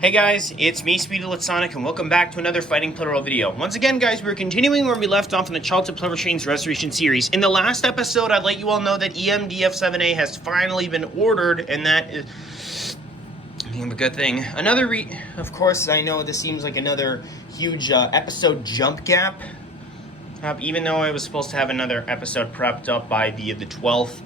Hey guys, it's me, Speedy Sonic, and welcome back to another Fighting Plarail video. Once again, guys, we're continuing where we left off in the Childhood Plarail Trains Restoration series. In the last episode, I'd let you all know that EMDF-7A has finally been ordered, and that is a good thing. Of course, I know this seems like another huge episode jump gap, even though I was supposed to have another episode prepped up by the 12th.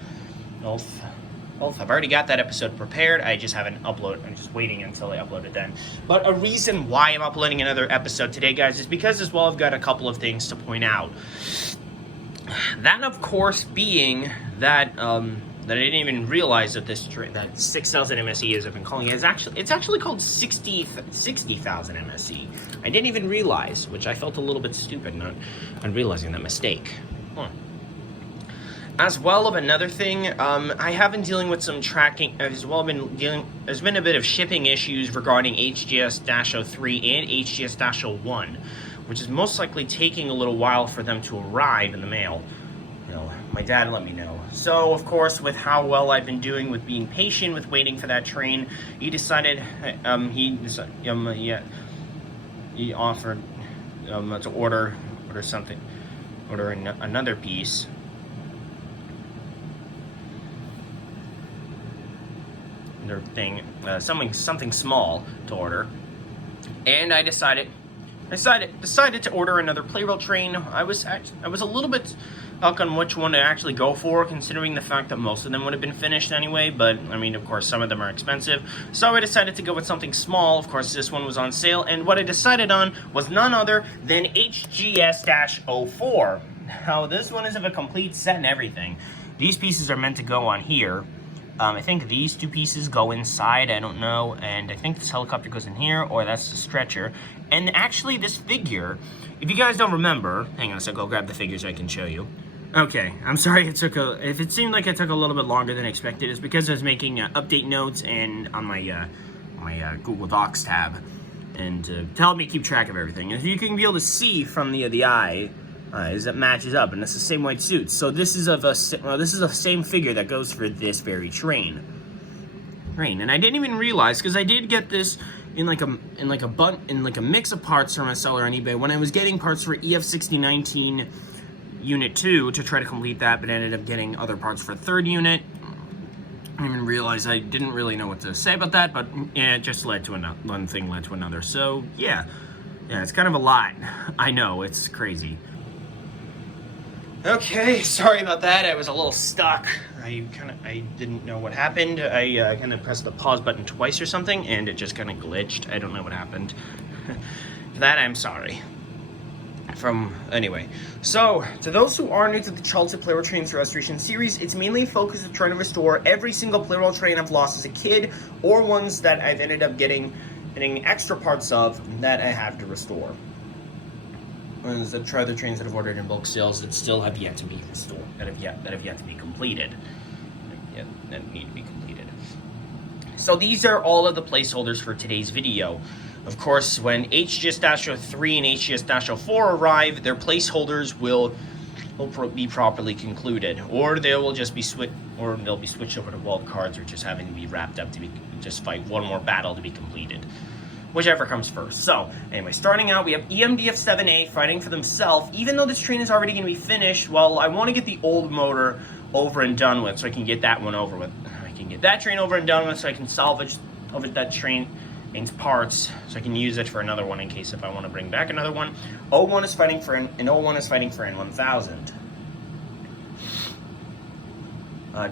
I've already got that episode prepared. I just haven't uploaded. I'm just waiting until I upload it then. But a reason why I'm uploading another episode today, guys, is because as well I've got a couple of things to point out. That, of course, being that that I didn't even realize that this that 6,000 MSE, as I've been calling it, it's actually called 60,000 MSE. I didn't even realize, which I felt a little bit stupid not realizing that mistake. As well of another thing, I have been dealing with some tracking, there's been a bit of shipping issues regarding HGS-03 and HGS-01, which is most likely taking a little while for them to arrive in the mail. You know, my dad let me know. So, of course, with how well I've been doing with being patient with waiting for that train, he decided, he offered to order another piece. Something small to order, and I decided to order another Plarail train. I was a little bit stuck on which one to actually go for, considering the fact that most of them would have been finished anyway, but I mean, of course, some of them are expensive, so I decided to go with something small. Of course, this one was on sale, and what I decided on was none other than HGS-04. Now, this one is of a complete set and everything. These pieces are meant to go on here. I think these two pieces go inside, I don't know, and I think this helicopter goes in here, or that's the stretcher. And actually, this figure, if you guys don't remember, hang on a second, I'll grab the figures so I can show you. Okay, I'm sorry if it seemed like it took a little bit longer than expected, it's because I was making update notes and on my Google Docs tab, and to help me keep track of everything. As you can be able to see from the eye, is that matches up, and it's the same white suit. So this is the same figure that goes for this very train. And I didn't even realize, because I did get this in like a mix of parts from a seller on eBay when I was getting parts for EF6019 Unit 2 to try to complete that, but I ended up getting other parts for third unit. I didn't even realize, I didn't really know what to say about that, but yeah, it just led to another, one thing led to another. So yeah, it's kind of a lot. I know, it's crazy. Okay, sorry about that. I was a little stuck. I didn't know what happened. I kind of pressed the pause button twice or something, and it just kind of glitched. I don't know what happened. For that, I'm sorry. Anyway, so, to those who are new to the Childhood Plarail Trains Restoration series, it's mainly focused on trying to restore every single Plarail train I've lost as a kid, or ones that I've ended up getting extra parts of that I have to restore. That try the trains that I've ordered in bulk sales that still have yet to be restored, that have yet to be completed, that need to be completed. So these are all of the placeholders for today's video. Of course, when HGS-03 and HGS-04 arrive, their placeholders will be properly concluded, or they'll be switched over to wild cards, or just having to be wrapped up to just fight one more battle to be completed. Whichever comes first. So, anyway, starting out, we have EMDF-7A fighting for themselves. Even though this train is already going to be finished, well, I want to get the old motor over and done with, so I can get that one over with. I can get that train over and done with, so I can salvage over that train in parts, so I can use it for another one in case if I want to bring back another one. 01 is fighting for N01 is fighting for N1000.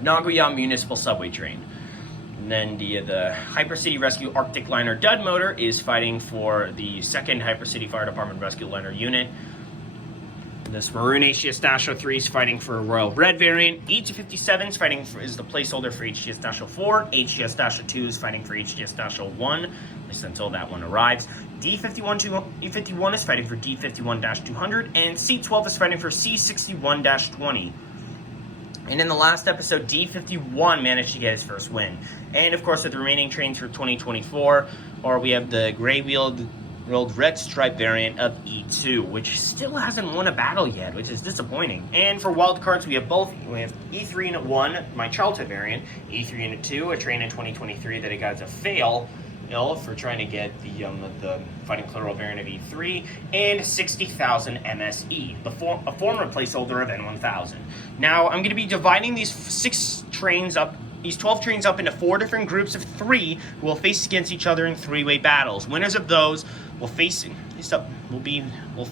Nagoya Municipal Subway Train. And then the Hypercity Rescue Arctic Liner Dud Motor is fighting for the 2nd Hypercity Fire Department Rescue Liner Unit. This Maroon HGS-03 is fighting for a Royal Red variant. E257 is the placeholder for HGS-04. HGS-02 is fighting for HGS-01, at least until that one arrives. D51 is fighting for D51-200, and C12 is fighting for C61-20. And in the last episode, D51 managed to get his first win. And of course, with the remaining trains for 2024, we have the gray-wheeled red stripe variant of E2, which still hasn't won a battle yet, which is disappointing. And for wildcards, we have E3 Unit 1, my childhood variant, E3 Unit 2, a train in 2023 that I got as a fail, mil for trying to get the Fighting Pleural variant of E3, and 60,000 MSE, a former placeholder of N1000. Now, I'm going to be dividing these 12 trains up into 4 different groups of 3 who will face against each other in 3-way battles. Winners of those will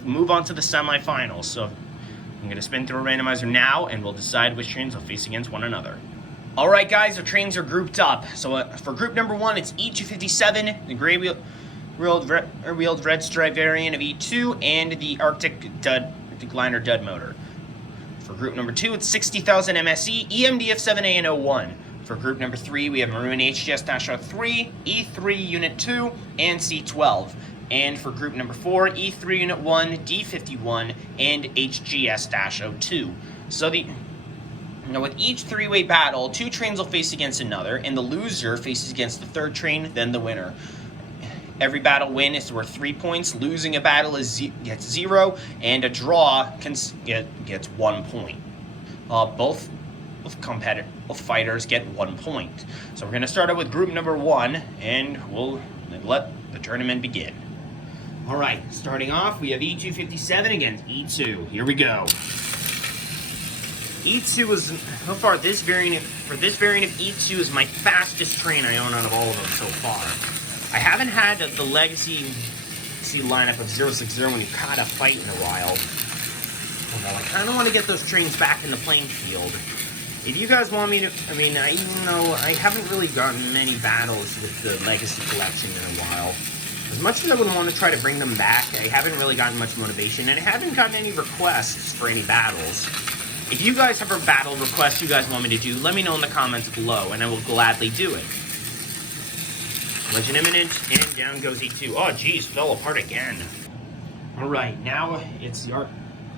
move on to the semifinals. So I'm going to spin through a randomizer now, and we'll decide which trains will face against one another. Alright guys, our trains are grouped up. So for group number 1, it's E257, the gray-wheeled red stripe variant of E2, and the Arctic liner dud motor. For group number 2, it's 60,000 MSE, EMDF-7A and 01. For group number 3, we have maroon HGS-03, E3 Unit 2, and C12. And for group number 4, E3 Unit 1, D51, and HGS-02. So now with each 3-way battle, 2 trains will face against another, and the loser faces against the 3rd train, then the winner. Every battle win is worth 3 points, losing a battle gets 0, and a draw gets 1 point. Both fighters get 1 point. So we're going to start out with group number 1, and we'll let the tournament begin. Alright, starting off, we have E257 against E2. Here we go. E2 is, so far, this variant of E2 is my fastest train I own out of all of them so far. I haven't had the legacy lineup of 060 when you caught a fight in a while. Although I kind of want to get those trains back in the playing field. If you guys want me to, I haven't really gotten many battles with the legacy collection in a while. As much as I would want to try to bring them back, I haven't really gotten much motivation, and I haven't gotten any requests for any battles. If you guys have a battle request you guys want me to do, let me know in the comments below, and I will gladly do it. Legend imminent, and down goes E2. Oh, geez, fell apart again. Alright, now it's the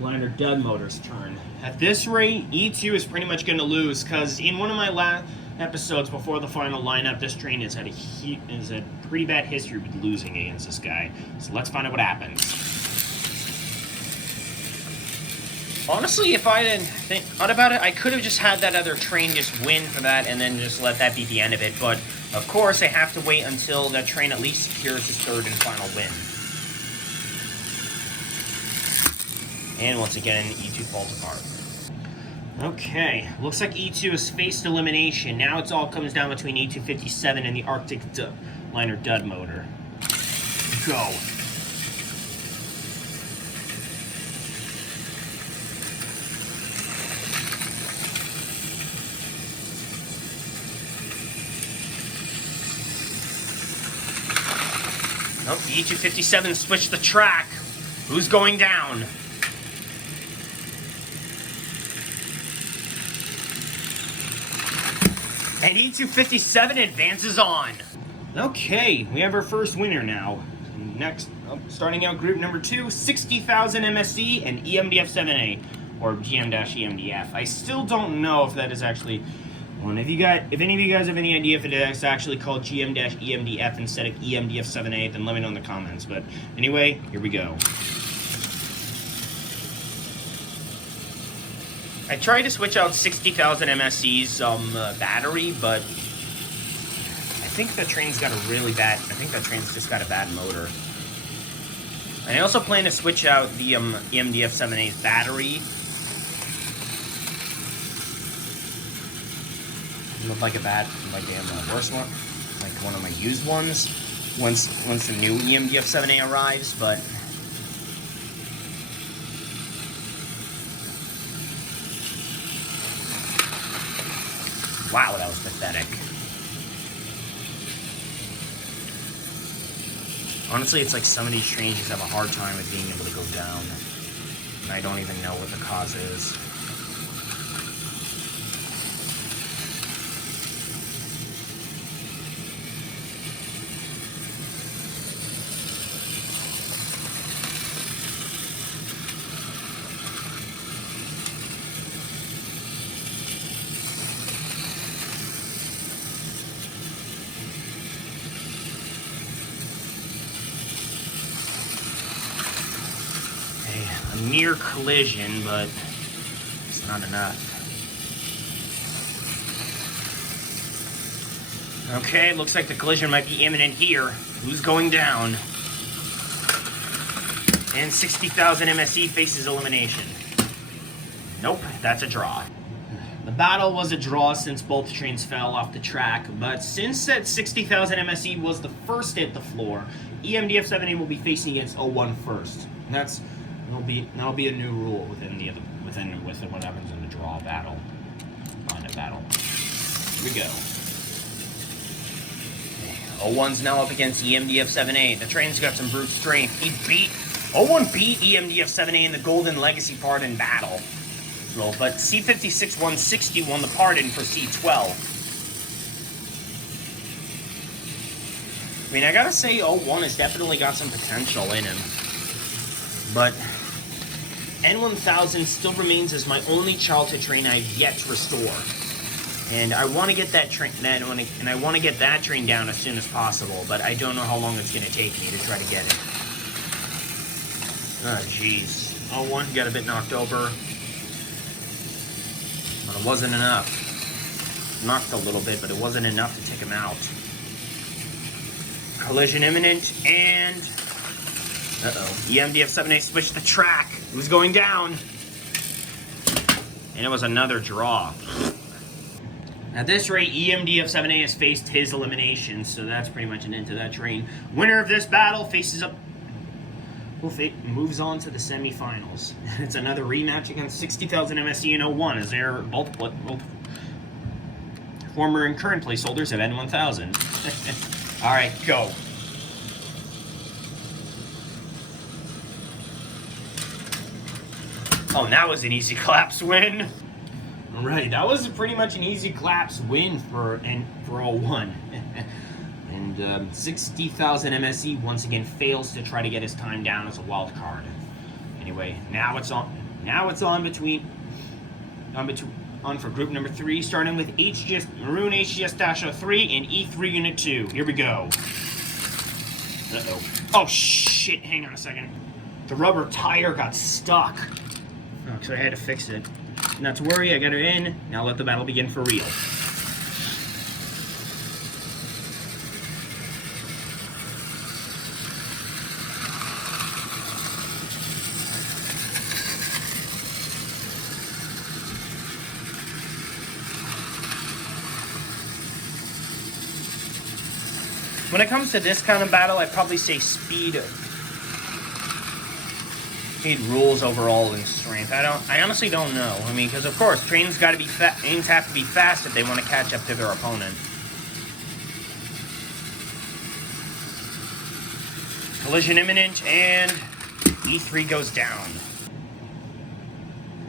liner dud motor's turn. At this rate, E2 is pretty much going to lose, because in one of my last episodes before the final lineup, this train has had a pretty bad history with losing against this guy. So let's find out what happens. Honestly, if I didn't thought about it, I could have just had that other train just win for that and then just let that be the end of it. But, of course, I have to wait until that train at least secures his 3rd and final win. And once again, E2 falls apart. Okay, looks like E2 has faced elimination. Now it all comes down between E257 and the Arctic liner dud motor. Go. Oh, E257 switched the track. Who's going down? And E257 advances on. Okay, we have our first winner now. Next, starting out group number 2, 60,000 MSE and EMDF-7A, or GM-EMDF. I still don't know if that is actually one. If any of you guys have any idea if it is actually called GM-EMDF instead of EMDF-7A, then let me know in the comments. But anyway, here we go. I tried to switch out 60,000 MSE's battery, but I think that train's got a really bad, I think that train's just got a bad motor. And I also plan to switch out the EMDF-7A's battery. Looked like a worse one, like one of my used ones, once the new EMDF-7A arrives, but wow, that was pathetic. Honestly, it's like some of these trains just have a hard time with being able to go down. And I don't even know what the cause is. A near collision, but it's not enough. Okay, looks like the collision might be imminent here. Who's going down? And 60,000 MSE faces elimination. Nope, that's a draw. The battle was a draw since both trains fell off the track, but since that 60,000 MSE was the first to hit the floor, EMDF-7A will be facing against 01 first. And that'll be a new rule within what happens in the draw battle. Lineup battle. Here we go. 01's now up against EMDF-7A. The train's got some brute strength. 01 beat EMDF-7A in the Golden Legacy Pardon battle. Well, but C56-160 won the Pardon for C12. I mean, I gotta say 01 has definitely got some potential in him. But N1000 still remains as my only childhood train I've yet to restore. And I want to get that train, and I want to get that train down as soon as possible, but I don't know how long it's going to take me to try to get it. Oh, jeez. 01 got a bit knocked over, but it wasn't enough. Knocked a little bit, but it wasn't enough to take him out. Collision imminent, and EMDF-7A switched the track. It was going down, and it was another draw. At this rate, EMDF-7A has faced his elimination, so that's pretty much an end to that train. Winner of this battle moves on to the semifinals. It's another rematch against 60,000 MSE and 01, as they're both former and current placeholders of N1000. All right, go. Oh, and that was an easy collapse win. All right, that was pretty much an easy collapse win for 01. And 60,000 MSE once again fails to try to get his time down as a wild card. Anyway, now it's on for group number 3, starting with Maroon HGS-03 and E3 Unit 2. Here we go. Uh-oh. Oh, shit. Hang on a second. The rubber tire got stuck. Oh, so I had to fix it. Not to worry, I got it in. Now let the battle begin for real. When it comes to this kind of battle, I'd probably say speed rules overall in strength. I honestly don't know. I mean, because of course, trains have to be fast if they want to catch up to their opponent. Collision imminent, and E3 goes down.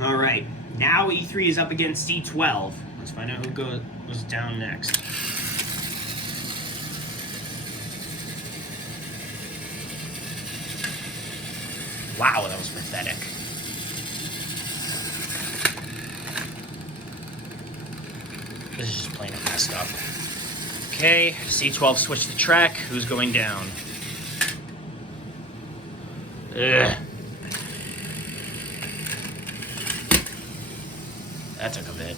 All right, now E3 is up against C12. Let's find out who goes down next. Wow, that was pathetic. This is just plain messed up. Okay, C12 switched the track. Who's going down? Ugh. That took a bit.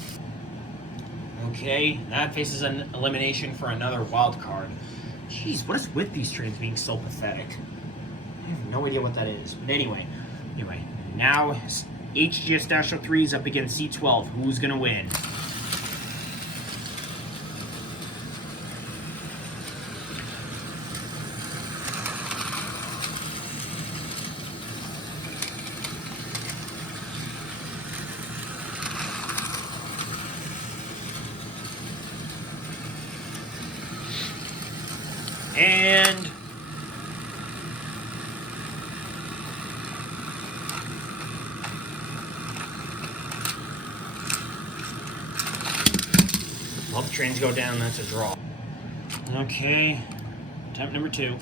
Okay, that faces an elimination for another wild card. Jeez, what is with these trains being so pathetic? I have no idea what that is. But anyway, now HGS-03 is up against C12. Who's gonna win? And well, the trains go down, that's a draw. Okay, attempt number 2.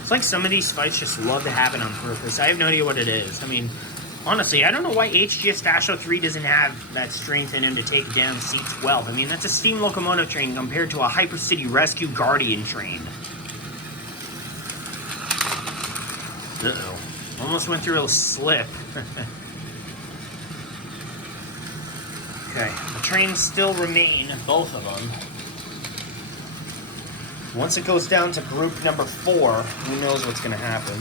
It's like some of these fights just love to happen on purpose. I have no idea what it is. I mean, honestly, I don't know why HGS-03 doesn't have that strength in him to take down C12. I mean, that's a steam locomotive train compared to a Hypercity Rescue Guardian train. Uh-oh. Almost went through a slip. Okay, the trains still remain, both of them. Once it goes down to group number 4, who knows what's going to happen.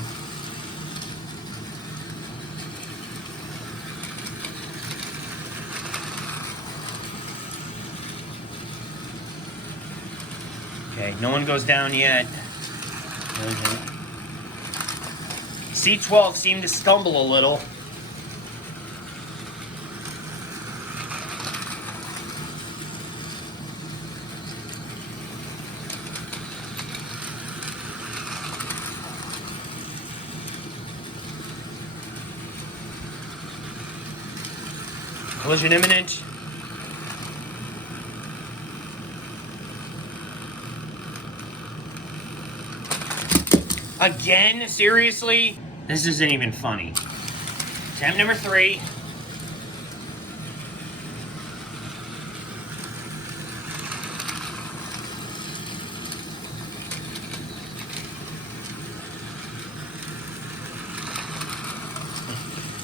Okay, no one goes down yet. C12 seemed to stumble a little. Collision imminent. Again? Seriously? This isn't even funny. Attempt number 3.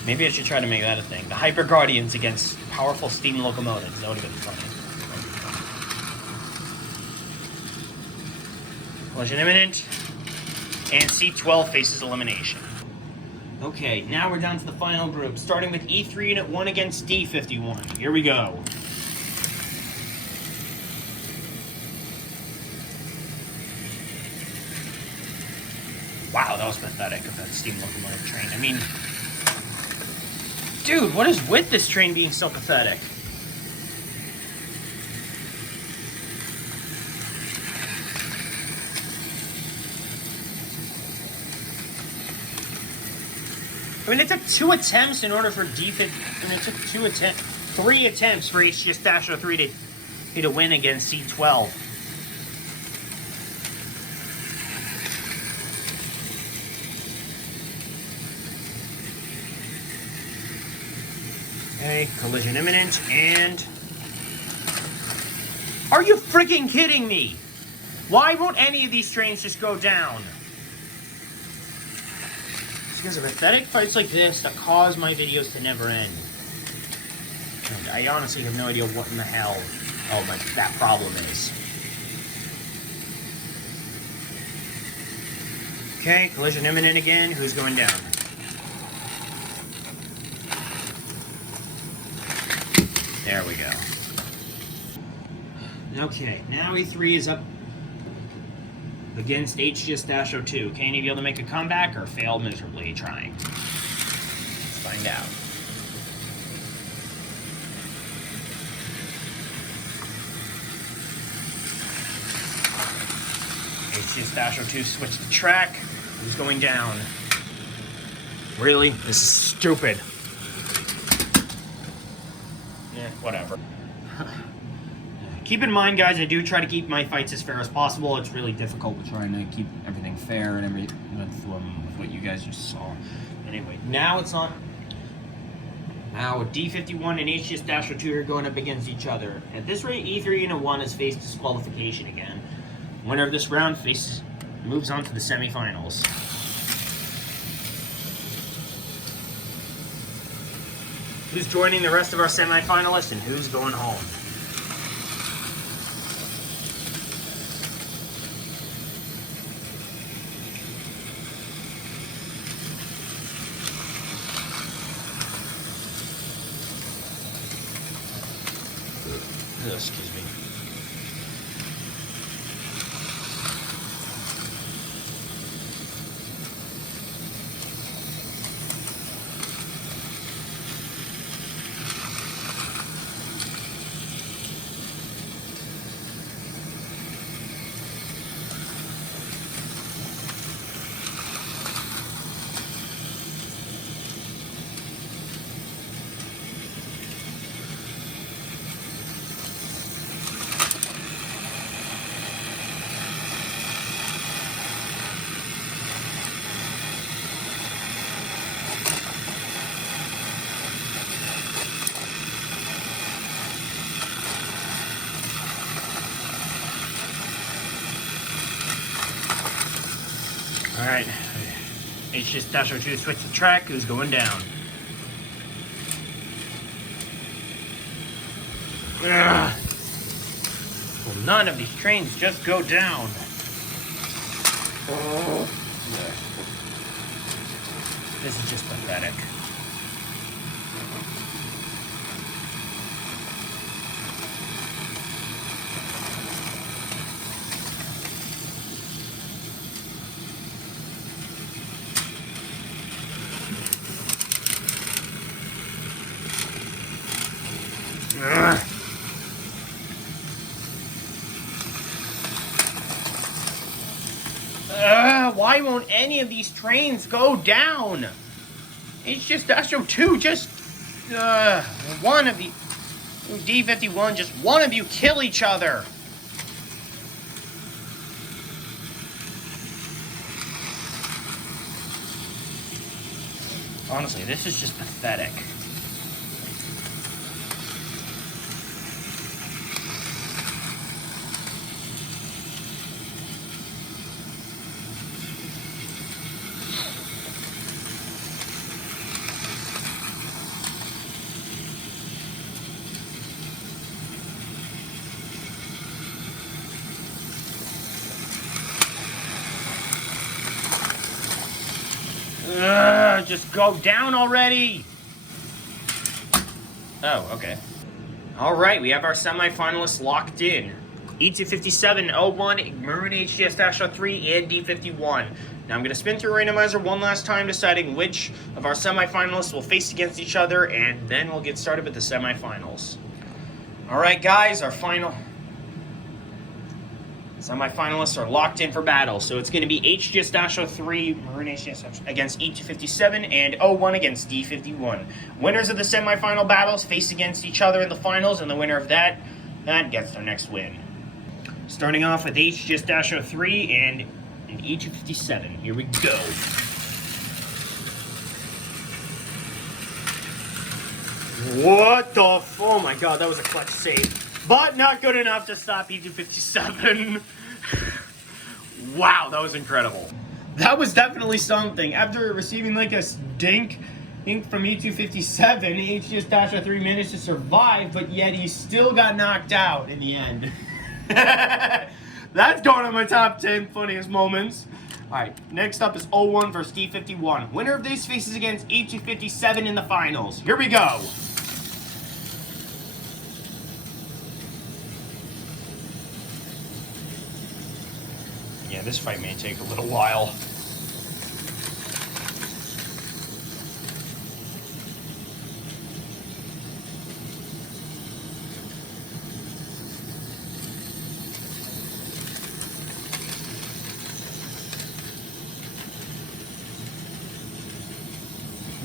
Maybe I should try to make that a thing. The Hyper Guardians against powerful steam locomotives. That would have been funny. Collision imminent. And C12 faces elimination. Okay, now we're down to the final group, starting with E3 Unit 1 against D51. Here we go. Wow, that was pathetic of that steam locomotive train. I mean, dude, what is with this train being so pathetic? I mean, it took 2 attempts in order for D50. I mean, it took 3 attempts for HGS-03 to win against C12. Okay, collision imminent, and... Are you freaking kidding me? Why won't any of these trains just go down? Because of pathetic fights like this that cause my videos to never end. And I honestly have no idea what in the hell that problem is. Okay, collision imminent again. Who's going down? There we go. Okay, now E3 is up against HGS-02. Can he be able to make a comeback or fail miserably trying? Let's find out. HGS-02 switched the track. Who's going down? Really? This is stupid. Yeah, whatever. Keep in mind, guys, I do try to keep my fights as fair as possible. It's really difficult with trying to keep everything fair and with what you guys just saw. Anyway, now it's on. Now D51 and HGS-02 are going up against each other. At this rate, E3 Unit 1 has faced disqualification again. Winner of this round moves on to the semifinals. Who's joining the rest of our semifinalists and who's going home? Excuse me. Alright, HGS-02 switch the track, who's going down? Ugh. Well, none of these trains just go down. Oh. This is just pathetic. Why won't any of these trains go down? HGS-02, just one of the D51, just one of you kill each other. Honestly, this is just pathetic. Just go down already. Oh, okay. All right, we have our semifinalists locked in. E257, 01, Maroon HGS-03, and D51. Now I'm going to spin through a randomizer one last time, deciding which of our semifinalists will face against each other, and then we'll get started with the semifinals. All right, guys, our semifinalists are locked in for battle. So it's going to be HGS-03, Maroon HGS against E257, and 01 against D51. Winners of the semifinal battles face against each other in the finals, and the winner of that gets their next win. Starting off with HGS-03 and E257. Here we go. What the oh my god, that was a clutch save. But not good enough to stop E257. Wow, that was incredible. That was definitely something. After receiving like a dink from E257, HGS-03 managed to survive, but yet he still got knocked out in the end. That's going on my top 10 funniest moments. Alright, next up is 01 versus D51. Winner of these faces against E257 in the finals. Here we go. Yeah, this fight may take a little while.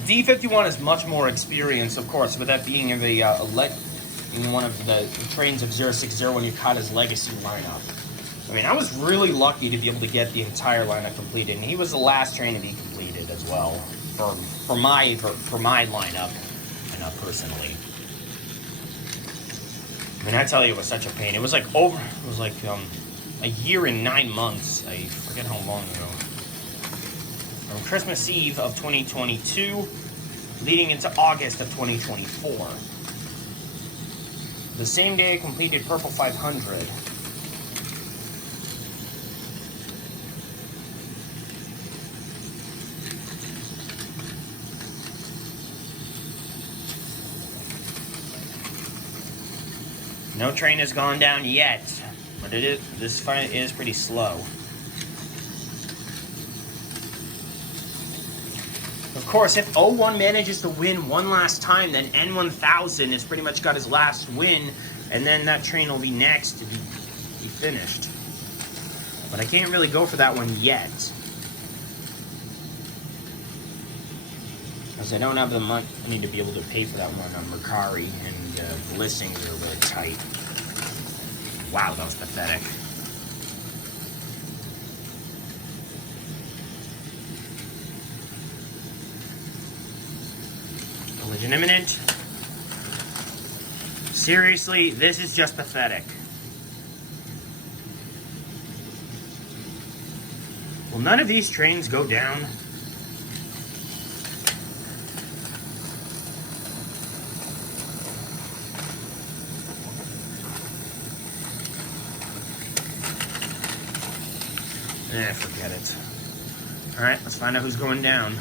D51 is much more experienced, of course, with that being in one of the trains of 060 when you caught his legacy lineup. I mean, I was really lucky to be able to get the entire lineup completed, and he was the last train to be completed as well for my lineup, and personally. I mean, I tell you, it was such a pain. It was like a year and 9 months. I forget how long ago. From Christmas Eve of 2022, leading into August of 2024. The same day I completed Purple 500. No train has gone down yet, but this fight is pretty slow. Of course, if 01 manages to win one last time, then N1000 has pretty much got his last win, and then that train will be next to be finished. But I can't really go for that one yet, because I don't have the money to be able to pay for that one on Mercari, and the listings are really tight. Wow, that was pathetic. Collision imminent. Seriously, this is just pathetic. Will none of these trains go down? Forget it. Alright, let's find out who's going down.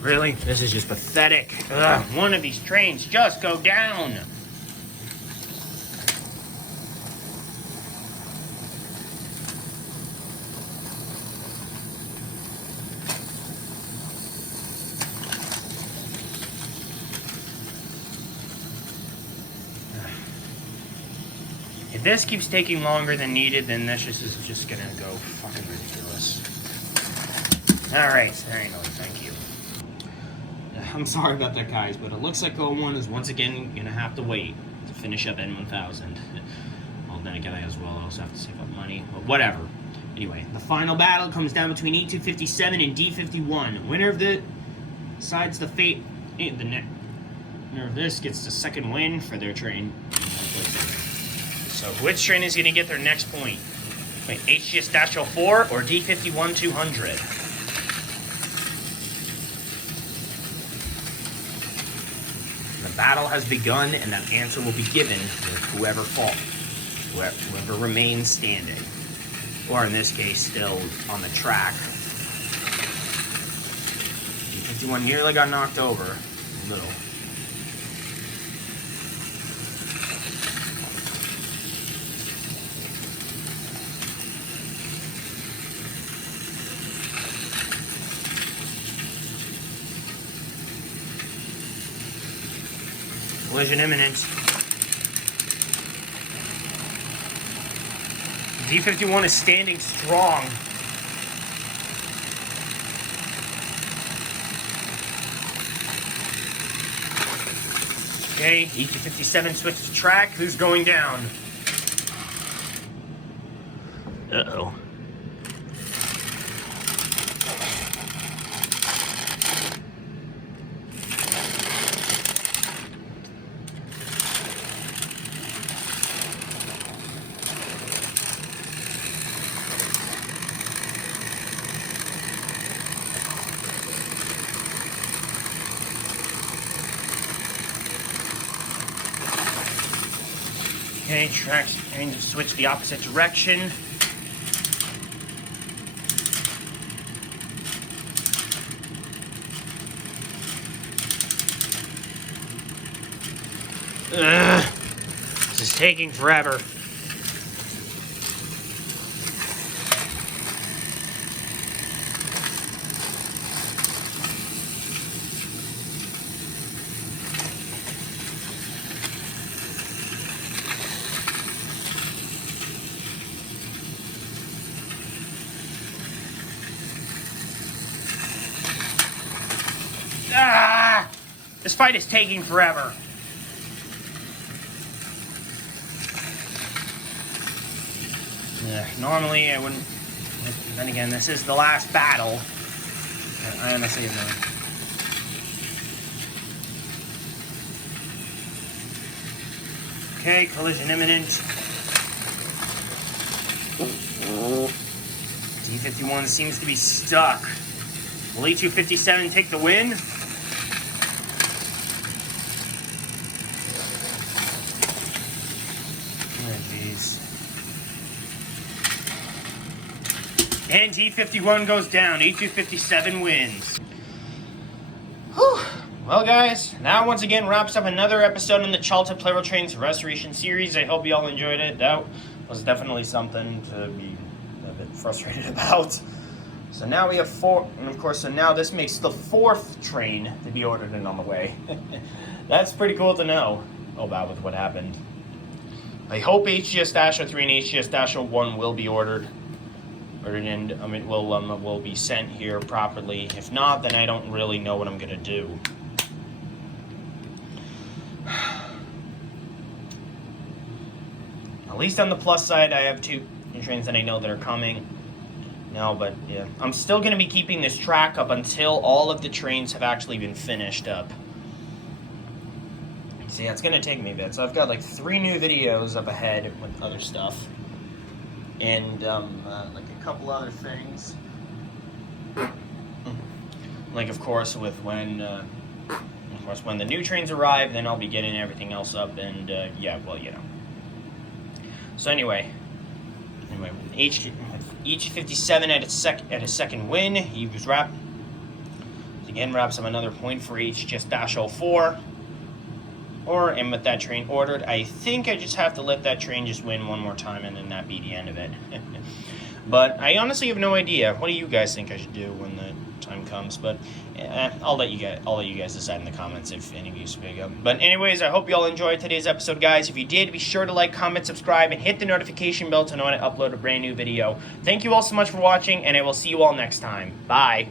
Really? This is just pathetic. Ugh, one of these trains just go down. If this keeps taking longer than needed, then this is just gonna go fucking ridiculous. Alright, thank you. I'm sorry about that, guys, but it looks like 01 is once again gonna have to wait to finish up N1000. Well, then again, I also have to save up money, but whatever. Anyway, the final battle comes down between E257 and D51. Winner of the decides the fate. The winner of this gets the second win for their train. So which train is going to get their next point? Wait, HGS-04 or D51-200? The battle has begun, and that answer will be given with whoever remains standing. Or in this case, still on the track. D51 nearly got knocked over. A little. Collision imminent. D51 is standing strong. Okay, E257 switched to track. Who's going down? Uh-oh. Okay, tracks going to switch the opposite direction. This is taking forever. This fight is taking forever. Normally I wouldn't. Then again, this is the last battle. I honestly don't know. Okay, collision imminent. D51 seems to be stuck. Will E257 take the win? And D51 goes down. E257 wins. Whew. Well, guys, that once again wraps up another episode in the Childhood Plarail Trains Restoration series. I hope you all enjoyed it. That was definitely something to be a bit frustrated about. So now we have 4, and of course, so now this makes the 4th train to be ordered and on the way. That's pretty cool to know about with what happened. I hope HGS-03 and HGS-01 will be ordered. And will be sent here properly. If not, then I don't really know what I'm gonna do. At least on the plus side, I have 2 trains that I know that are coming. No, but yeah, I'm still gonna be keeping this track up until all of the trains have actually been finished up. See, it's gonna take me a bit. So I've got like 3 new videos up ahead with other stuff. And like a couple other things, like of course when the new trains arrive, then I'll be getting everything else up, and yeah, well, you know. So anyway, anyway, each 57 at a second win. He was wrapped. Again, wraps up another point for HGS-04. And with that train ordered, I think I just have to let that train just win one more time, and then that be the end of it. But I honestly have no idea. What do you guys think I should do when the time comes? But I'll let you guys decide in the comments if any of you speak up. But anyways, I hope you all enjoyed today's episode, guys. If you did, be sure to like, comment, subscribe, and hit the notification bell to know when I upload a brand new video. Thank you all so much for watching, and I will see you all next time. Bye.